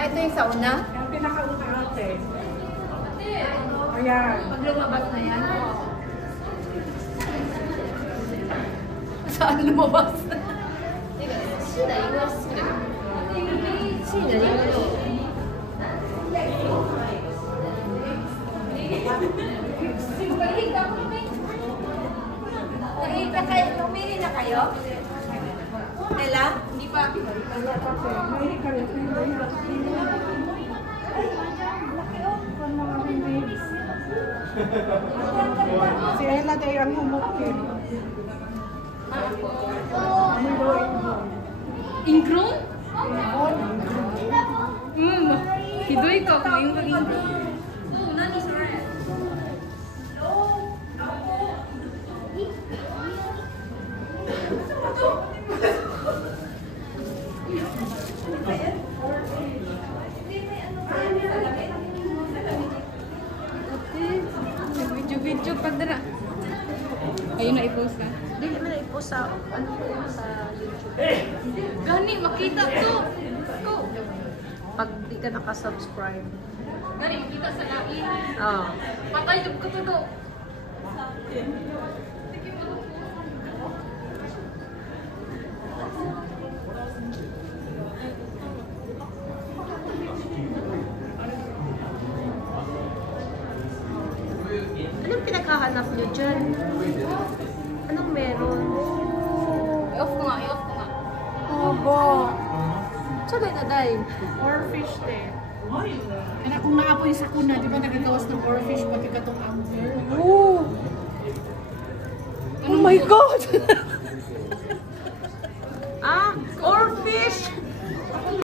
Ay, ito yung sa una? Yung pinakauna ate. Ayan. Pag lumabas na yan. Saan lumabas? Umili na kayo? Nela? Hindi pa. Si Ella day ang humukin. Ingrown? Hidoy ka kung yung pag-ingrown. Oo, nani sir. Video pag dara. Ayun na i-post na. Hindi naman na-i-post sa, ano po yun, sa YouTube. Gani, makita to. Go. Pag di ka nakasubscribe. Gani, makita sa lain. Oo. Patay, job ko to do. Anong pinaghahanap nyo dyan? Anong meron? I-off ko nga, i-off ko nga. Obo. Saan na day? Or fish day. Anak, kung naapoy sa kuna, di ba nagagawas ng or fish pati katong angler? Oh! Oh my God!